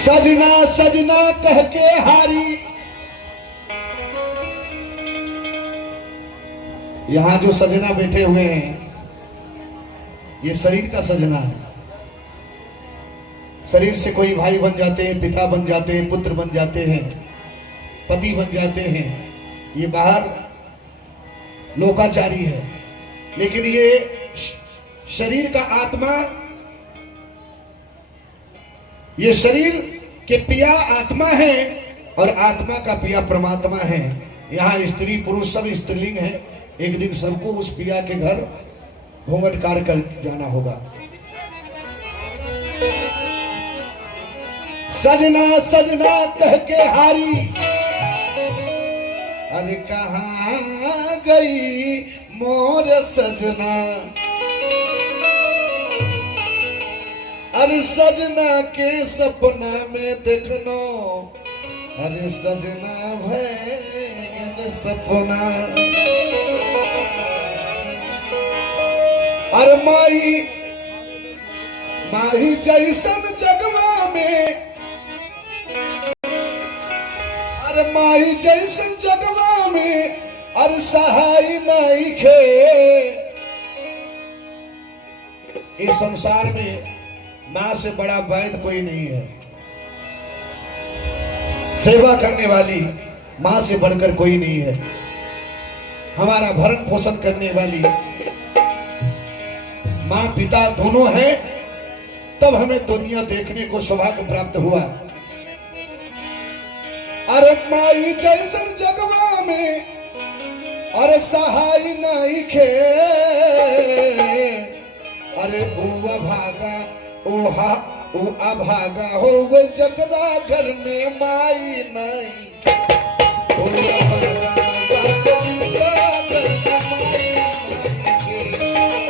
सजना सजना कह के हारी। यहां जो सजना बैठे हुए हैं ये शरीर का सजना है। शरीर से कोई भाई बन जाते हैं, पिता बन जाते हैं, पुत्र बन जाते हैं, पति बन जाते हैं। ये बाहर लोकाचारी है, लेकिन ये शरीर का आत्मा, ये शरीर के पिया आत्मा है और आत्मा का पिया परमात्मा है। यहाँ स्त्री पुरुष सब स्त्रीलिंग है। एक दिन सबको उस पिया के घर घूंघट कार कर जाना होगा। सजना सजना कह के हारी, अरे कहाँ गई मोर सजना। अरे सजना के सपना में देखनो, अरे सजना भैन सपना। अरे माई माही जैसन जगवा में, अरे माही जैसन जगवा में, अरे सहाय नहीं खे। इस संसार में मां से बड़ा वैद्य कोई नहीं है। सेवा करने वाली मां से बढ़कर कोई नहीं है। हमारा भरण पोषण करने वाली मां पिता दोनों हैं, तब हमें दुनिया देखने को सौभाग्य प्राप्त हुआ। अरे माई जैसन जगवा में, अरे सहाय नहीं खे। अरे बुआ भागा ओहा ओ अभागा हो वे जगरा घर में माई नहीं। ओ अभागा बात जिनका घर में माई नहीं।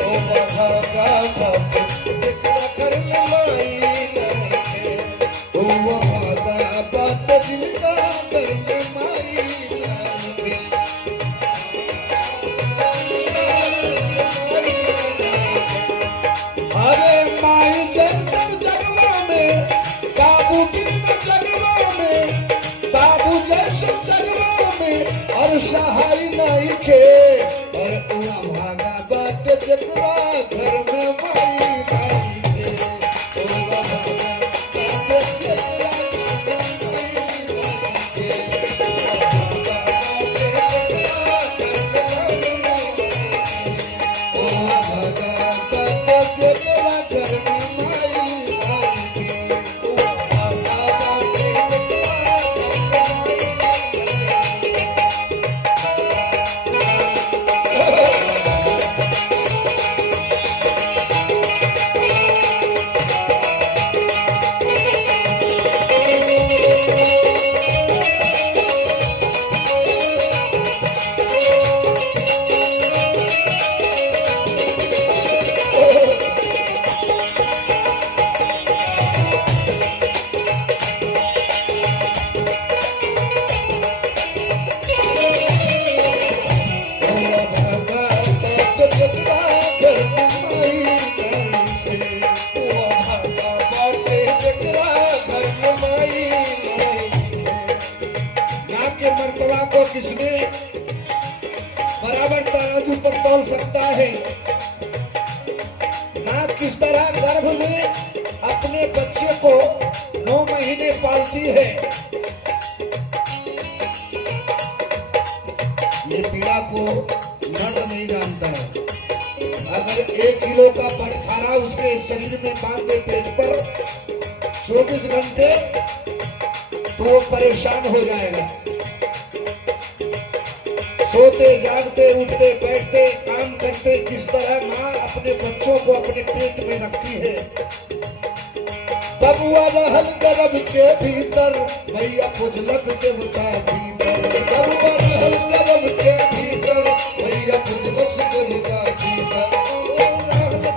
ओ अभागा बात जिनका घर में माई नहीं। ओ अभागा बात जिनका घर में माई नहीं। अरे माई जैसन जगवा में, बाबू की जगवा में, बाबू जैसन जगवा में, और सहाय नहीं खे। और उआ भागा बाट जगवा घर में माई नहीं खे। उआ भागा बाट जगवा घर में माई नहीं खे। उआ भागा बाट जगवा घर में माई नहीं खे। उआ भागा को किसने बराबर तराजू पर तौल सकता है। मां किस तरह गर्भ में अपने बच्चे को 9 महीने पालती है। ये पीड़ा को मर्द नहीं जानता है। अगर 1 किलो का बटखारा उसके शरीर में बांध दे पेट पर 24 घंटे, तो वो परेशान हो जाएगा। सोते जागते उठते बैठते काम करते, किस तरह माँ अपने बच्चों को अपने पेट में रखती है। बबुआ रहल गर्भ के भीतर, मैया पुजलक देवता भीतर। बबुआ रहल गर्भ के भीतर, मैया पुजलक देवता भीतर।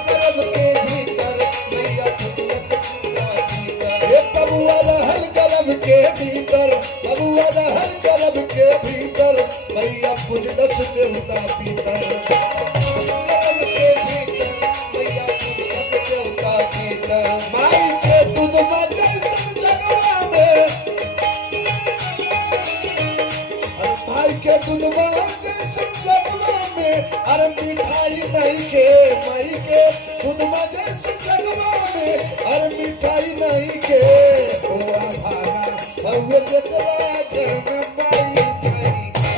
गर्भ के भीतर, मैया पुजलक देवता भीतर। हे बबुआ रहल गर्भ के भीतर, बबुआ रहल गर्भ के भीतर, मैया पुजलक देवता भीतर। मैया पुजलक देवता भीतर। माई के दूध में जैसन जगवा के खुद मजे से जगवा में हर मिठाई नहीं के ओ भागा भव्य जतरा घर में माई नहीं के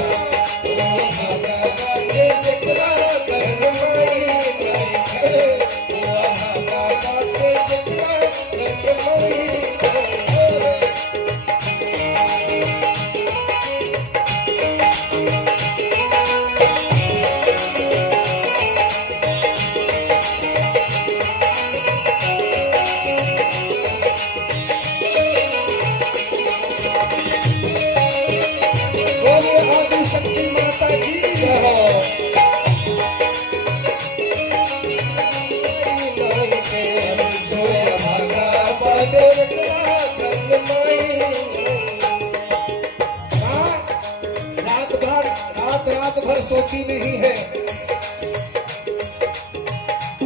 ओ भागा भव्य जतरा घर में माई नहीं के ओ भागा भव्य जतरा घर में माई शक्ति माता की रात भर सोची नहीं है।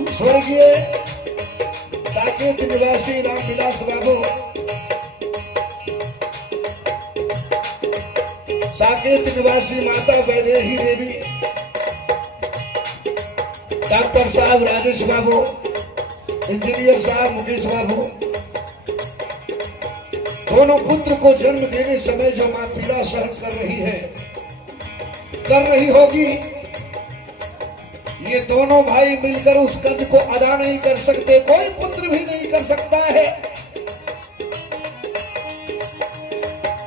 स्वर्गीय साकेत निवासी रामविलास बाबू, साकेत निवासी माता वैदेही देवी, डॉक्टर साहब राजेश बाबू, इंजीनियर साहब मुकेश बाबू, दोनों पुत्र को जन्म देने समय जो मां पीड़ा सहन कर रही होगी, ये दोनों भाई मिलकर उस कर्ज को अदा नहीं कर सकते, कोई पुत्र भी नहीं कर सकता है।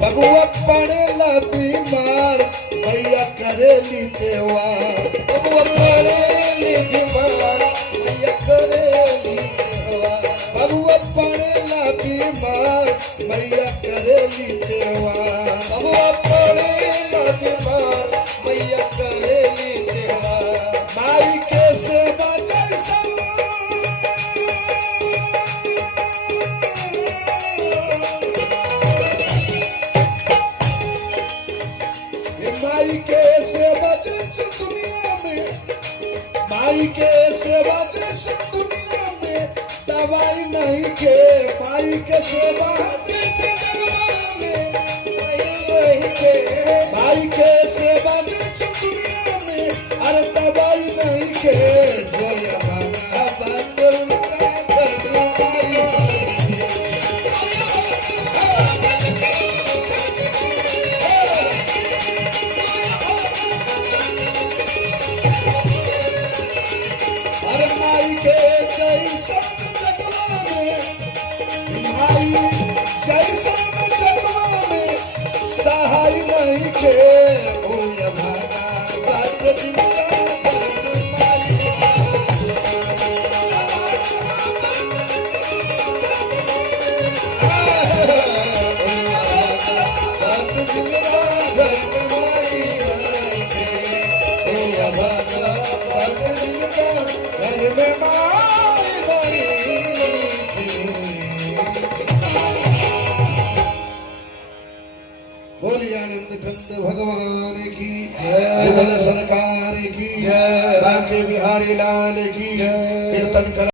बबुआ पड़ेला बीमार भैया करेली त्योहार, बबुआ पड़ेली बीमार भैया करेली त्योहार, बबुआ पड़ेला बीमार भैया करेली त्योहार, बबुआ पड़ेला बीमार भैया करेली त्योहार। माई के सेवा जैसा माई के सेवा जैसे दुनिया में, माई के सेवा जैसे दुनिया में दवाई नहीं के, माई के सेवा जैसे दुनिया में नहीं के, माई के सेवा जैसे दुनिया में अरे दवाई नहीं के। जय माता बंदर का माई के जैसा जगवा में, माई जैसा जगवा में सहाय नहीं के ओ भागा बात बोलिए आनंद कंद भगवान की जय, सरकार की जय, बांके बिहारी लाल की जय। कीर्तन कर